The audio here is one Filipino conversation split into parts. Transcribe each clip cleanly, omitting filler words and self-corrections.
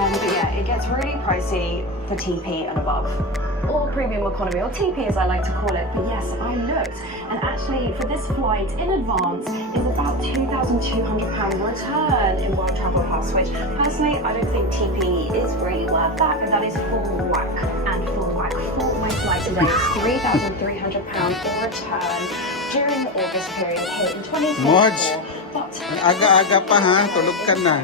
But yeah, it gets really pricey for TP and above. Or premium economy, or TP as I like to call it. But yes, I looked, and actually for this flight in advance is about £2,200 return in World Travel Pass, which personally I don't think TP is really worth that, but that is full whack. And full whack for my flight today is £3,300 for return during the August period here in 2024. Moj, But aga-aga pa ha, tulog ka na.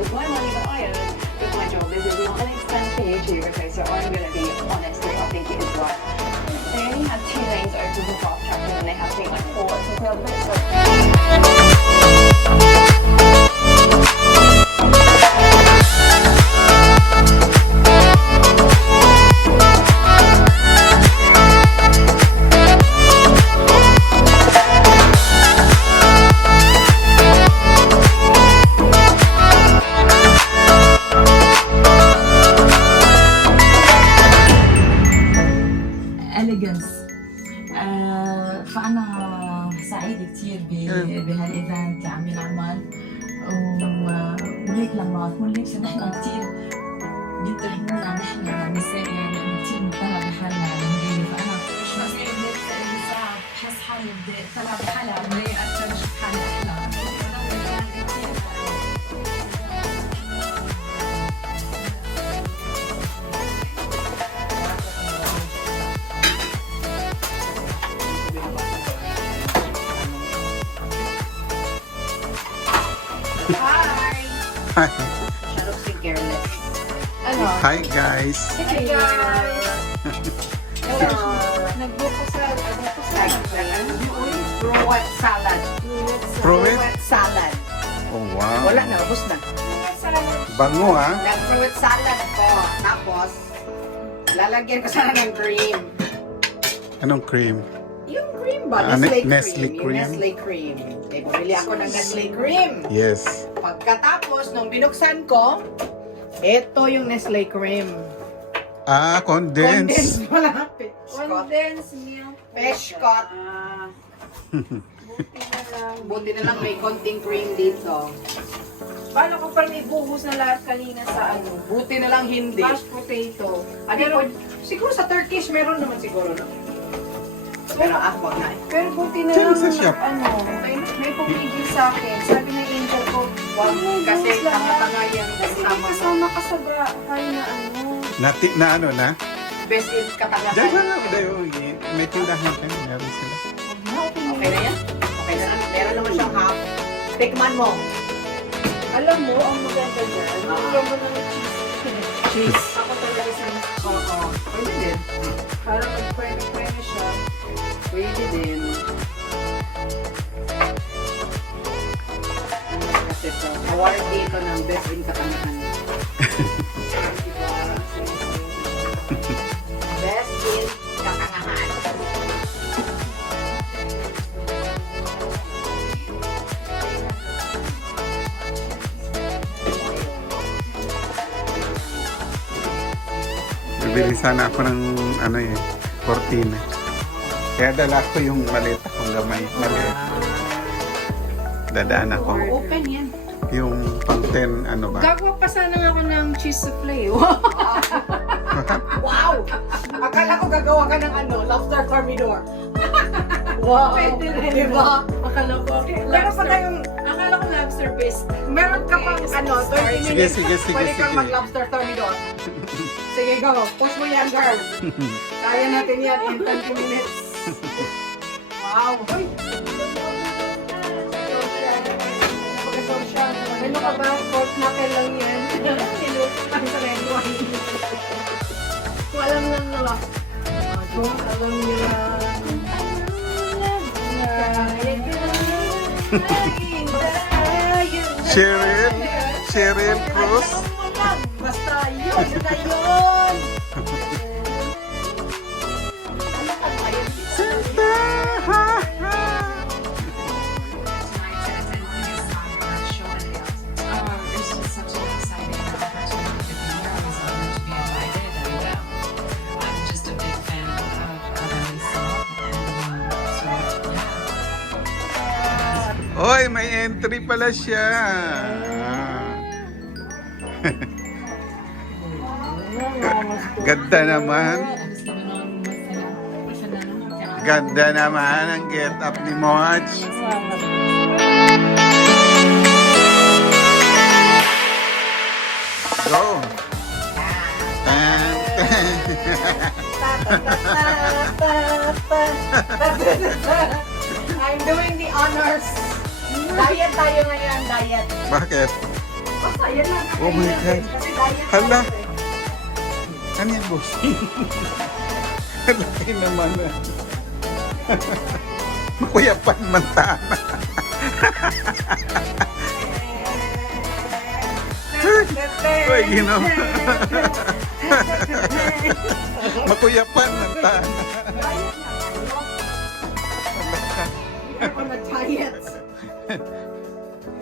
With my money that I earn, with my job, this is not an expense for YouTube, okay, so I'm going to be honest, I think it is right. They only had 2 lanes open for fast track, and then they had to make like 4 or something other bit, so... فأنا سعيدة كتير بهالإيفنت اللي عم ينعمل وهيك لما أكون لابسة نحن كتير بيتهمونا نحن نساء يعني إنه كتير مبتلى بحالنا يعني فأنا مش مسؤولة لابسة النساء بحس حالي بدي أطلع بحالي على المراية أكثر أشوف حالي أحلى. Hi. Shadow si Careless. Hi guys. Hi guys! Nag-book ko sa Fruit salad. Fruit? Fruit salad. Oh wow. Wala na, ubos na. Bango ha. Nag-fruit salad ko. Tapos, lalagyan ko sana ng cream. Anong cream? Yung cream ba? Nestle Yung cream? Nestle cream. Eh, bumili ako ng Nestle cream. Yes. Pagkatapos, nung binuksan ko, ito yung Nestle cream. Ah, Condensed condensed. pala. condensed milk. Peshcot. Buti na lang may konting cream dito. Paano ko parang ibuhos na lahat kanina sa ano? Buti na lang hindi. Mashed potato. Pero, siguro sa Turkish meron naman siguro, no? Pero wag na eh. Pero buti na Check lang sa shop. may pumigil sa akin. Sabi ng angel ko, Wag kasi tanga-tanga yan kasi may kasama mo. kasama ka sa bahay na ano. Na ano na? Best in Diyan katangahan. na may tindahan kayo. Meron sila. Okay na yan? Okay na. Meron naman siyang half. Tikman mo. Alam mo, ang maganda dyan, nilagyan mo ng cheese. Ako talaga sa Oo. Pwede din. para mag-preme siya. Pwede din. Kasi ito, award dito ng best in katangahan. Best in katangahan. Bibili sana ako ng ano eh, cortina. Kaya dala ko yung malita kong gamay. Maliit. Dadaan ako. Open yan. Yung pang 10, ano ba? Gagawa pa sana ako ng cheese souffle. Wow! Akala ko gagawa ka ng ano, lobster thermidor. Wow! Pwede rin. Diba? Akala ko, Meron pa tayong, akala ko lobster paste. meron ka pang ano, 20 Sige, minutes. sige, sige, Pwede kang sige. mag-lobster thermidor. Sige, go. Push mo yan, girl. Kaya natin yan in 20 minutes. Wow! Uy! Ano ka ba? Pork knuckle lang yan. Ang sa red wine. Kung alam lang nila. Kung alam nila. Cheryl? Cheryl Cruz? Basta yun na yun! Santa! Ha, ha. It's just such an exciting opportunity to be here. I was honored to be invited, and Hoy, may entry pala siya. Ganda naman. Ganda naman ang get up ni Moch. Go. Tan, I'm doing the honors. Diet tayo ngayon, diet. Bakit? Basta, yan lang. Oh my God. Kasi diet Hala. tayo eh. Ano yan, boss? Laki naman na. Makuyapan man tama. Uy, ginawa. Makuyapan man tama. Ako na diet.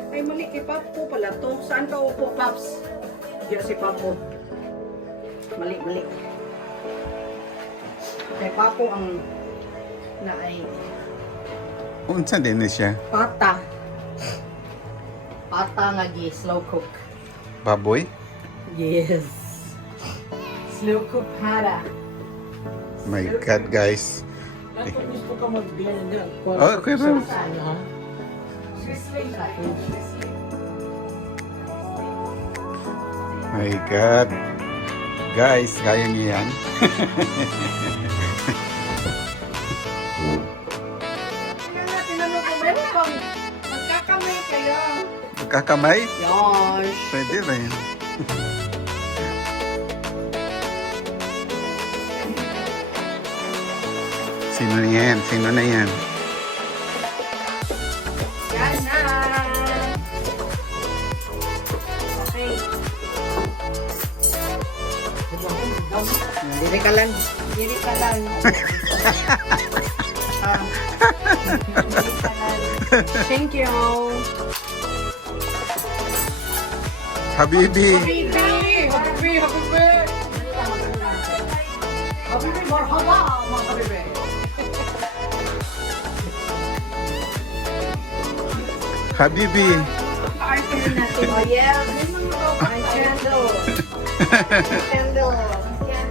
Ay, mali kay Papo pala to. Saan ka upo, Paps? Diyan si Papo. Mali. Kay Papo ang naay Unsa din na siya? pata. Pata nga gi slow cook. Baboy? Yes. Slow cook pata. My God, guys. Gusto ka mag-blend yan. Oh, okay ba? Sizzling ka. My God. Guys, kaya niyo yan? Kaya tinanong ko, meron bang magkakamay kayo? Magkakamay? Yosh. Pwede rin. Sino na yan? Sino na yan? Yan na. Okay. Diri ka lang. Diri ka lang. Ah. Diri ka lang. Thank you. Habibi! Habibi! Habibi, marhaba mga habibi. Habibi! Oh yeah, my candle. Candle.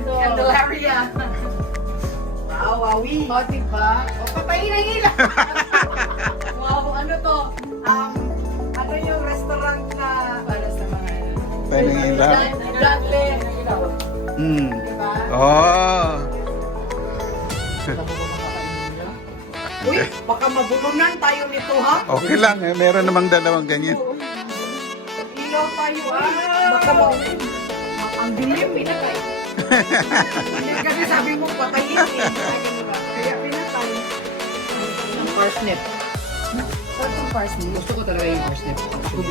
Candelaria. Wow, wowie. O, diba? O, patayin ang ilaw. Wow, ano to? Ano yung restaurant na para sa mga... Paningila. Bradley. Hmm. Diba? Oh! Uy, baka mabulunan tayo nito, ha? Okay lang eh. Meron namang dalawang ganyan. Ilaw tayo, baka ang dilim, pinatay. Kasi sabi mo, patayin eh. Kaya pinatay. Ang parsnip. Saan ang parsnip? Gusto ko talaga yung parsnip. Gusto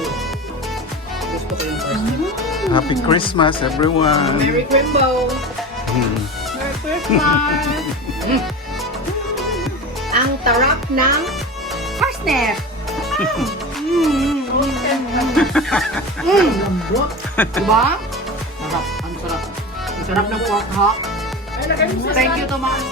ko yung parsnip. Happy Christmas, everyone! Merry Crimbo! Hmm. Merry Christmas! Ang tarap ng parsnip! Diba? Sarap. Ang sarap. Ang sarap ng pork hawk. Thank you, Tomas.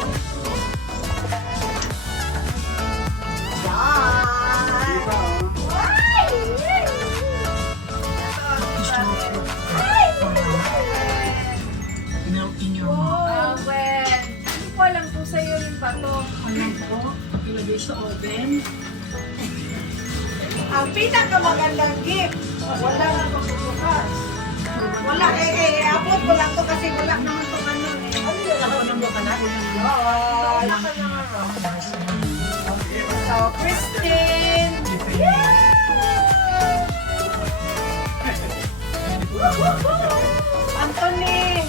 Melting your mouth. Hindi ko alam kung sa'yo rin ba to. Alam ko, ilagay sa oven. Ang pinakamagandang gift, wala na magbubukas. Wala, abot ko lang to kasi wala naman to ano eh. Ano yun? Ako nang buka na? Wala ka na nga. So, Christine! Anthony!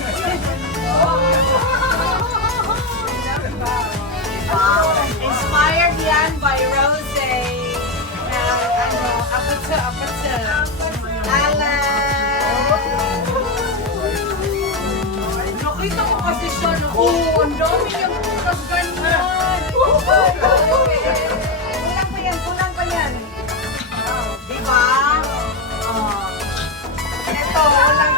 Inspired yan by Rose. Apatsa. Alan! Nakita ko kasi siya na, ang dami niyang bukas ganyan. Kulang pa yan. Diba? Ito, walang...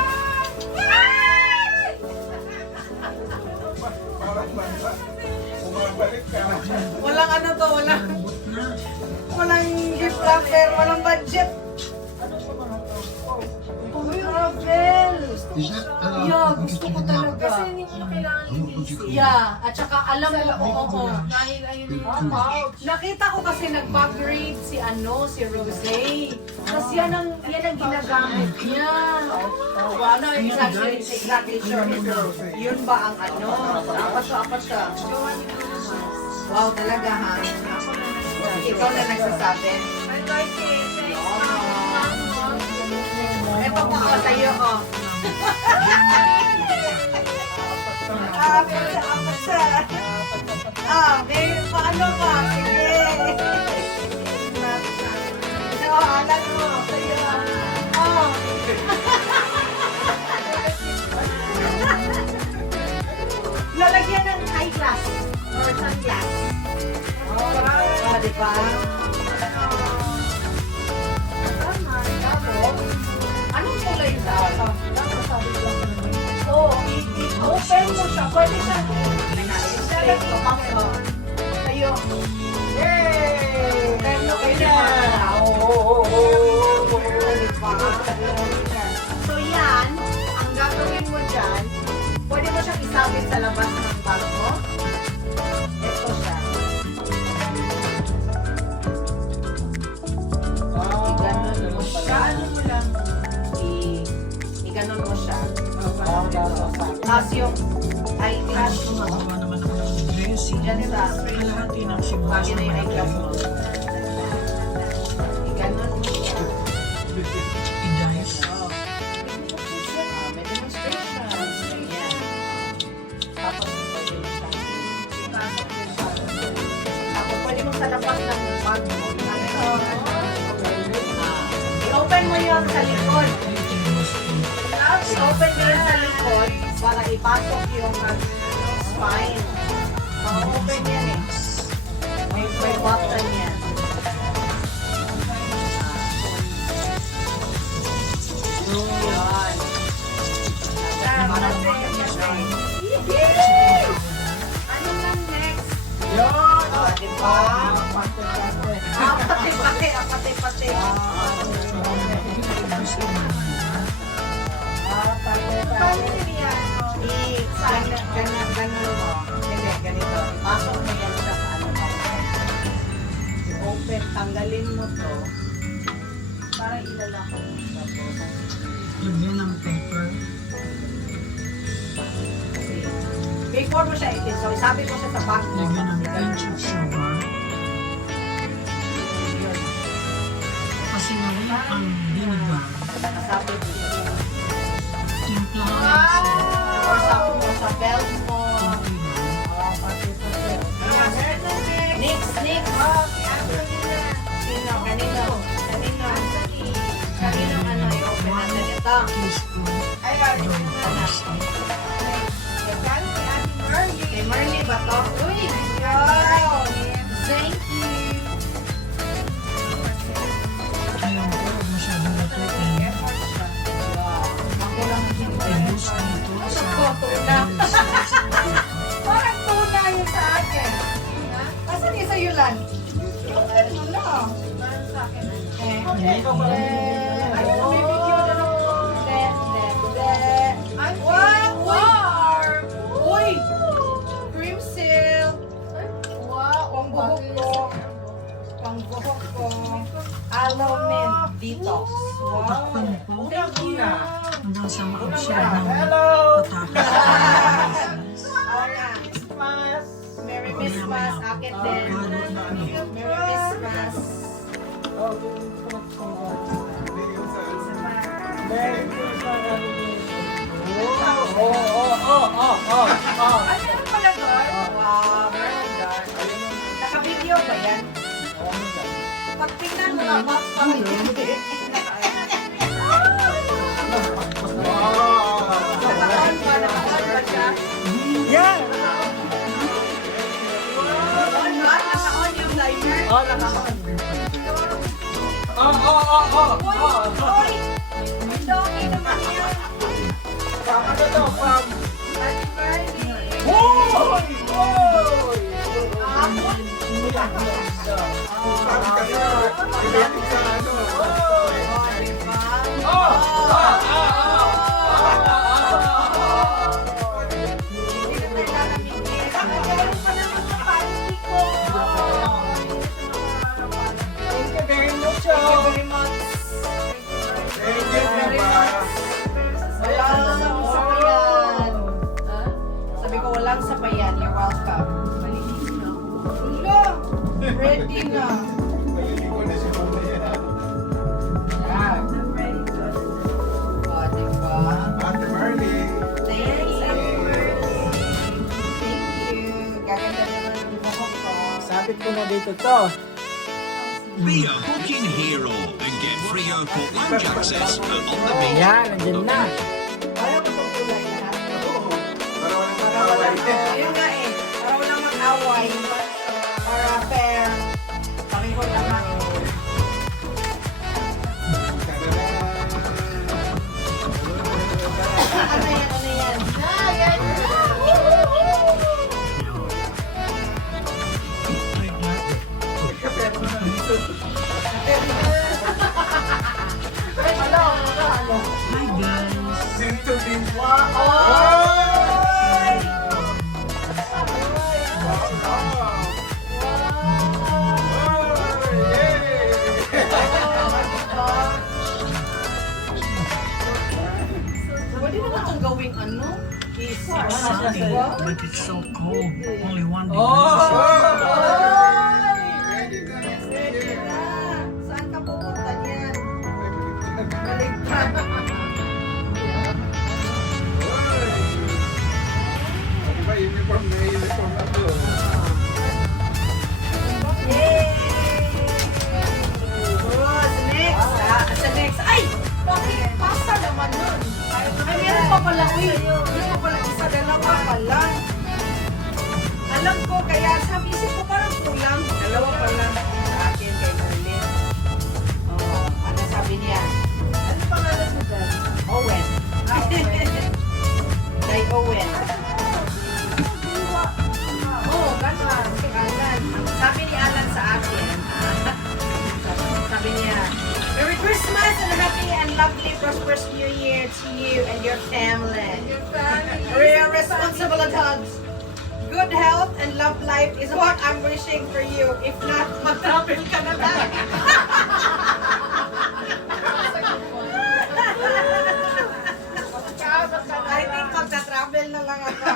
Walang ano to, walang... Walang gift wrapper, walang budget. Uy, Ravel! Yeah, gusto ko talaga. Kasi hindi mo na kailangan i-busy. Yeah, at saka alam mo, oo. Dahil ayun yung Nakita ko kasi nag-upgrade si si Rosé. Tapos yan ang ginagamit niya. Ano, exactly sure. Yun ba ang ano? Apat siya. Wow, talaga ha? Ikaw na nagsasabi. I like it. Ito po ako sa'yo, oh. Apat siya. May paano ka? Sige. Ito, alam mo. Sa'yo. Oh. Lalagyan ng eyeglass or sunglass. Diba? Anong kulay sa ako? I-open mo siya. Pwede siya. Sa'yo. Yay! Pero so yan, ang gagawin mo dyan, pwede mo siyang isabit sa labas ng bag mo. Ito siya. Iganon mo siya. Iganon mo siya. Tapos yung eyeglass mo. Diyan sa bagay na yung eyeglass mo. Iganon mo siya. May demonstration. Yan. Tapos pwede mo siya. Tapos pwede mo sa labas ng bag mo. I-open mo yun sa likod. I-open mo yun sa likod para ipasok yung spine. Open yan eh. May button yan. Yun. Ano lang next? Yun! O, diba? Pati. Ganun mo. Hindi, ganito. Ipasok mo yan siya sa ano mo. Open, tanggalin mo to. Para ilalak mo. Lagyan ng paper. Before mo siya itin, so isabi mo siya sa bag mo. Lagyan ng pinch of sugar. Kasi ngayon ang vinegar. Sabi mo. Timplahan Or sa belt mo. Next. Sino? Kanino ano i-open natin ito? teaspoon joy parsley. Kay Marley ba to? Uy! Thank you! Ngayon po, masyadong natutuin. Ako lang hindi. I-use dito sa Tuna. Parang tuna yun sa akin. Asan yung sa Yulan? Wala. Ay, may video na lang. Wow! Uy! Cream silk. Wow! Pangbuhok ko. Aloe mint detox. Wow! takpan po Thank you. hanggang sa ma-absorb ng patatas. Merry Christmas. Akin din. Merry Christmas. Ano yung pala doon? Wow, meron doon. Naka-video ba yan? Pag tingnan mo lang, box pa rin hindi. Naka-on ba siya? Yeah! On ba? Naka-on yung lighter? Oh, naka-on. Uy! Ang dami naman yan. Happy birthday! Hoy! Hoy! Hapon? Sabi kasi, related sa ano. Thank you very much. Thank you, Diba? Walang sabayan. Sabi ko, walang sabayan. You're welcome. Hello! Ready na. Nalilig ko na si Mama yan. Yan. O, diba? Ate Marley. Thank you. Thank you. Gaganda naman ang buhok ko. Sabit ko na dito to. Be a booking hero and get free airport lounge access on the beach. Yan, nandyan na. Ayaw ko itong kulay lahat. Oo. Para walang Para mag-away. walang, yun nga eh. Para walang mag-away. Para fair. Kami ko naman. Ano yan? Ano yan? Ay, hello. Hello. Hi guys. Dito din. Oy! Pwede naman itong gawing ano? Easy. Sunny, but it's so cold. Only one degree. Ready na. Ready na. Saan ka pupunta niyan? Baligtad. Diba, uniform na uniform na to. Yay! Oh, sa next. Sa next. Ay! Bakit? Pasta naman nun. Ay, meron pa pala. Uy, meron pa pala isa. Dalawa pala. Alam ko, kaya sabi isip ko parang kulang. Dalawa pala sa akin kay Marlene. Oh, ano sabi niya? Ano pangalan mo dyan? Owen. Kay Owen. Oh, ganun. Si Alan. Sabi ni Alan sa akin, sabi niya, Merry Christmas and a happy and lovely prosperous New Year to you and your family. We are responsible adults. Good health and love life is what I'm wishing for you. If not, mag-travel ka na lang. I think magta-travel na lang ako.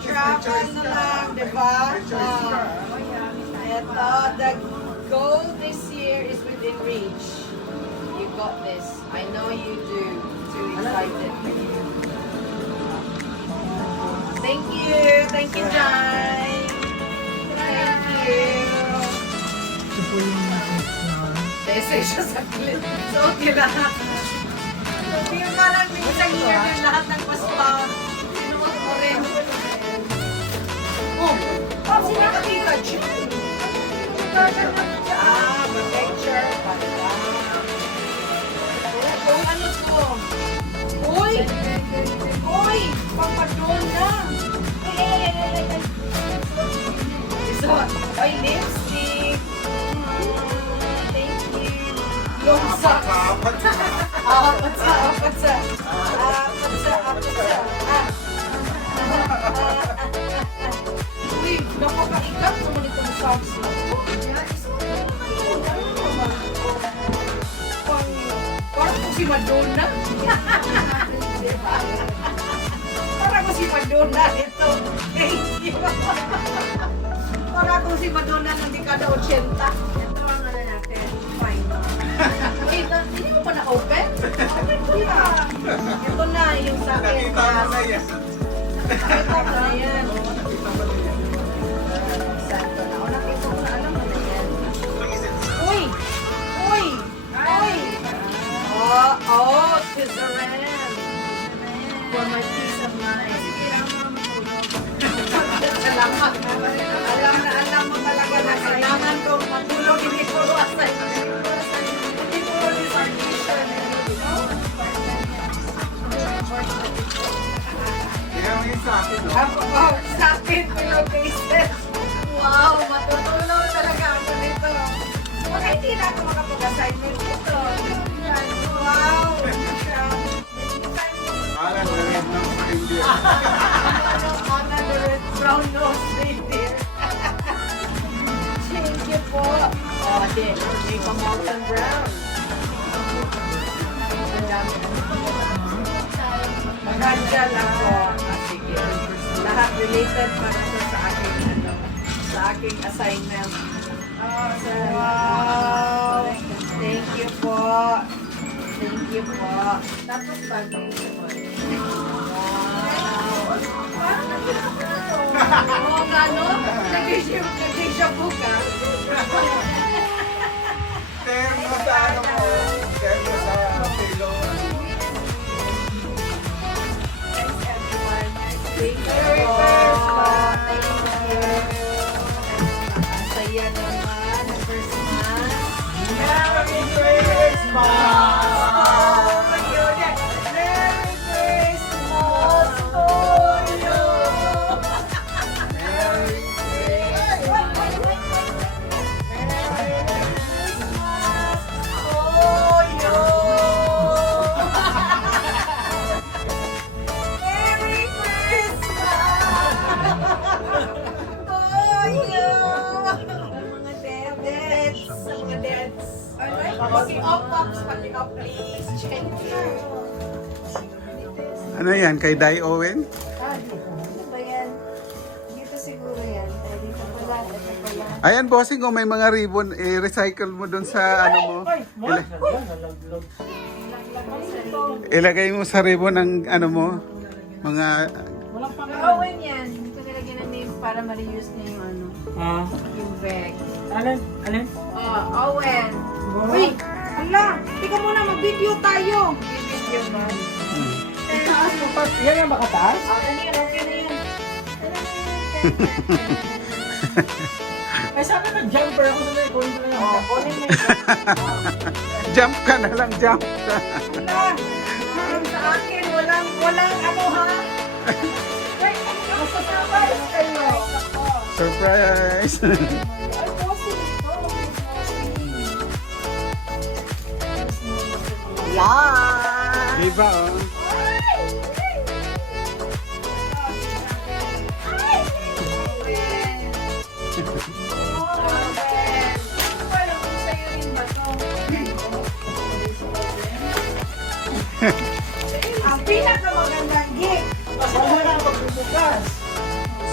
Travel na lang, di ba? Ito, the goal this year is within reach. You got this. I know you do. Too excited for you. Thank you. Thank you, Jai. Thank you. Ito po yung picture. Tese siya sa clip. So, okay lahat. Hindi yung parang minsan year din lahat ng pasta. Sinuot mo rin. Oh, sino ka tita? Ah, ma-picture. Kung ano to? Uy! Uy! Pampadona! So, ay, lipstick. Thank you. Long socks. Apat sa. Uy, napakaikat naman itong socks na to. Parang ko si Madonna. Parang ko si Madonna ito. Thank you. Parang ko si Madonna ng dekada 80. Ito ang ano natin. Fine. Wait, hindi ko pa na-open? Ito na yung sa akin. Nakita mo na yan. Nakita ko na yan. Santo na. O, nakita ko na. Alam mo na yan. Uy! Uy! Uy! Oh, Tizaran. For my peace of mind. Salamat. Alam mo talaga na kailangan kong matulog. Hindi ko asay. Hindi ko disarmation. Tingnan mo yung sa akin. Sa akin, pillowcases. Wow, matutulong talaga ako nito. Baka hindi na ako makapag-assignment nito. Yan, wow. Alan, red nose reindeer. Anna the red brown nose reindeer. Thank you po. Oh, di pa Mountain Brown. Ang dami. Maganda lang po. Sige. Lahat related para sa aking sa aking assignment. Oh, wow. Thank you po. Thank you po. Tapos bago yung wow. Parang nagkakita to. Oo nga, no? Nag-shabu ka. Terno sa ano mo? Terno sa pilo. Thanks, everyone. Thank you po. Thank you. Saya naman ang Christmas. Merry Christmas! Oh, my goodness. Merry Christmas to you. Merry Christmas. Merry Christmas to you. Merry Christmas to you. Mga dads, mga dads. Paki-off, Pops. Paki-off, please. Thank you. Ano yan? Kay Dai Owen? Ano ba yan? Dito siguro yan. Dito pala. Ito pala. Ayan, bossing, kung may mga ribbon, i-recycle mo dun sa ano mo. Ilagay mo sa ribbon ng ano mo. Mga... Owen yan. Ito nilagyan ng name para ma-reuse na yung ano. Yung bag. Alin? Owen. Uy! Hala! Tika muna, mag-video tayo. Video ba? Itaas mo pa. Yan yung makataas? Dali, okay na yan. Ay, sabi na jumper ako sa may kunin ko na yan. Kunin mo yung Jump ka na lang, jump ka. Wala. Parang sa akin, walang ano ha? Ay, masasabayos kayo. Surprise! Ay, bossy ito. Yan. Diba, oh? Ang pinakamagandang gift. Wala na ako magbubukas.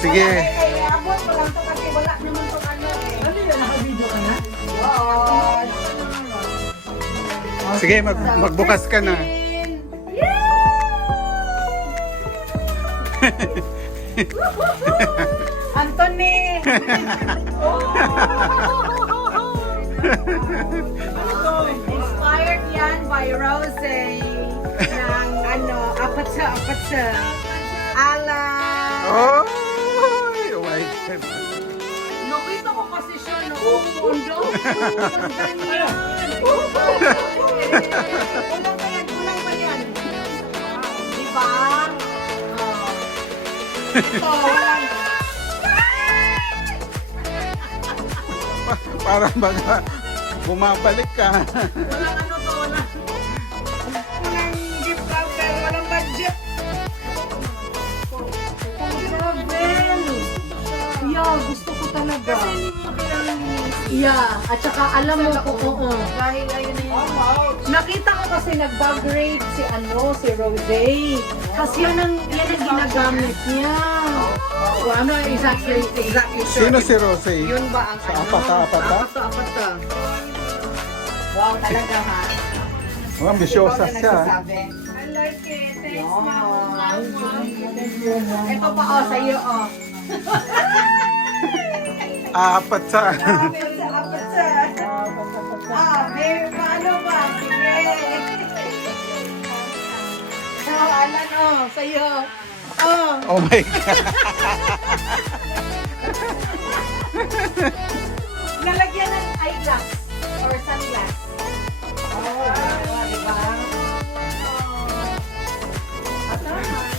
Sige. Ay, abot mo lang to kasi wala naman to ano eh. Ano yan? Naka-video ka na? Oo. Sige, magbukas ka na. Anthony! Inspired yan by Rose ng ano, apat sa Alan. Oh my God. Nakita ko kasi siya na umundo. Kulang pa yan. Diba? Oh. Ito, walang Para baga bumabalik ka. walang ano to, walang gift voucher, walang budget. Yeah, gusto ko talaga. Yeah, at saka alam mo ko, oo. Dahil ayun na yun. Nakita ko kasi nag-bag raid si Rose. Kasi yan ang ginagamit niya. So, ano exactly sure. Sino si Rose? Yun ba ang Sa apat ba? Apat ka. Wow, talaga ha. Oh, ambisyosa siya. I like it. Thanks, Mama. Ito pa, oh, sa'yo, oh. Apat sa... Apat sa. Babe, paano ba? Sige. Oh, Alan, oh, sa'yo. Oh. Oh my God. Nalagyan ng eyeglass or sunglass. Oh, diba?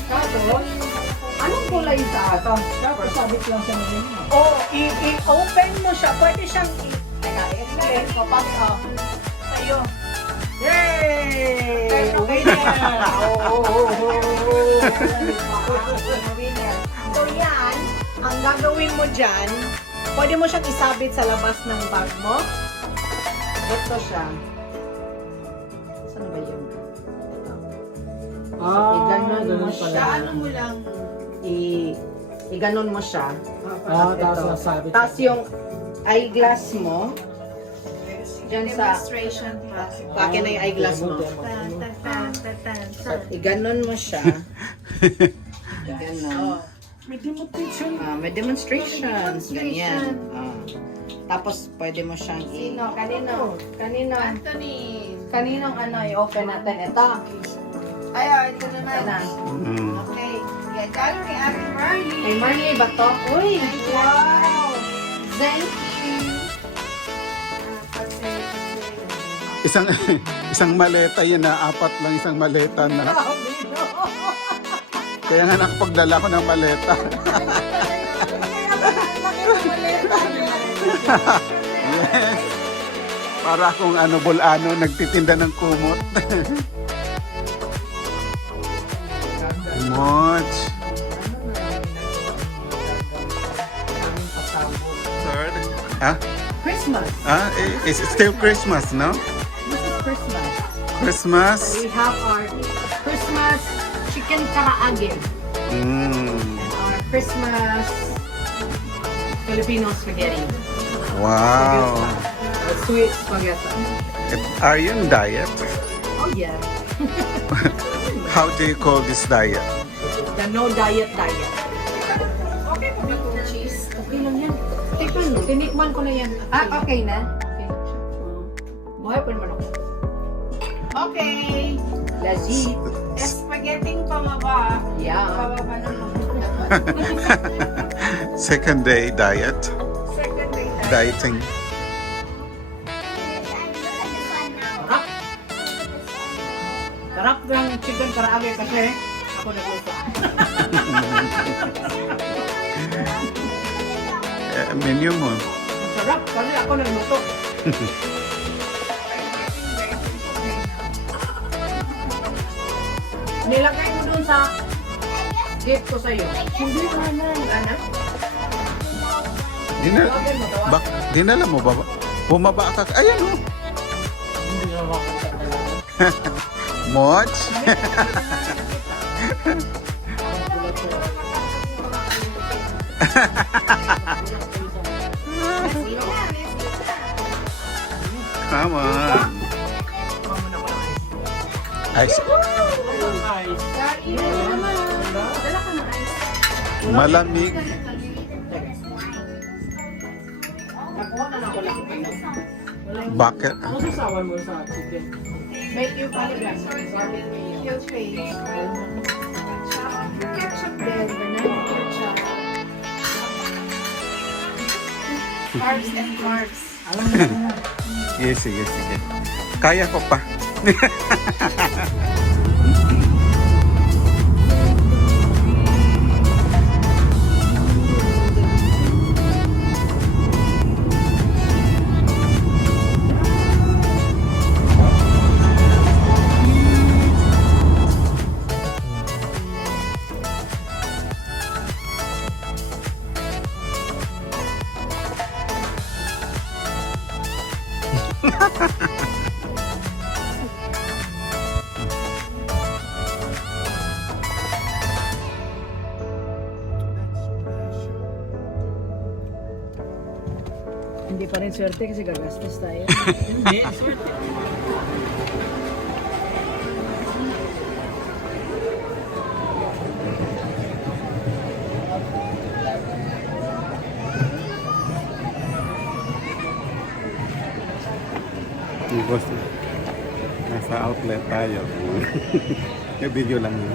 Tapos, anong kulay sa ato? Sabit lang siya ng ganyan. Oh, i-open mo siya. Pwede siyang teka, i-explain ko. Pag, sa'yo. Yay! Winner! Winner. So yan, ang gagawin mo dyan, pwede mo siyang isabit sa labas ng bag mo. Ito siya. Saan ba yun? I-ganon mo siya. Ano mo lang? I-ganon mo siya. Tapos Ito. nasabit. Tapos yung eyeglass mo, dyan sa, Demonstration class. akin na yung eyeglass mo. I-ganon mo siya. Ganon. May demonstration. May demonstrations. Ganyan. Tapos pwede mo siyang Sino? Kanino? Kanino? Anthony. Kaninong ano i-open natin? Ito. Ay, ito naman. Ito na. Okay. Yeah, gallery Ate Marley. Kay Marley ba to? Uy! Wow! Thank Isang maleta yan na, apat lang isang maleta na. Kaya nga nakapagdala ko ng maleta. Yes. Para akong bulano, nagtitinda ng kumot. Much. Third. Christmas. It's still Christmas, no? This is Christmas. Christmas. We have our Christmas chicken karaage. Mm. Our Christmas Filipino spaghetti. Wow. Sweet spaghetti. Are you in diet? Oh yeah. How do you call this diet? The no diet diet. Okay po ba itong cheese? Okay lang yan. Tikman mo. Tinikman ko na yan. Okay na? Okay lang siya. Buhay pa naman ako. Okay. Lazit. Spaghetti pababa. Yeah. Pababa naman. Second day diet. Second day tayo. Dieting. Sarap. Sarap ng chicken karaage kasi ako nagluto. Menu mo. Sarap kasi ako nagluto. Nilagay mo dun sa gift ko sa'yo. Hindi naman. Ano? Dinala mo ba? Bumaba ka. Ayan o. Hindi na makakita. Moch. Come on. Ice. Malamig. Nakuha na lang ko lang. Bakit? Ano sasawan mo sa chicken? Make you garlic your face. Ketchup din. Banana ketchup. Carbs and carbs. Yes, sige. Kaya ko pa. Hindi pa rin swerte kasi gagastos tayo. Hindi, swerte. Nasa outlet tayo. Yung video lang yun.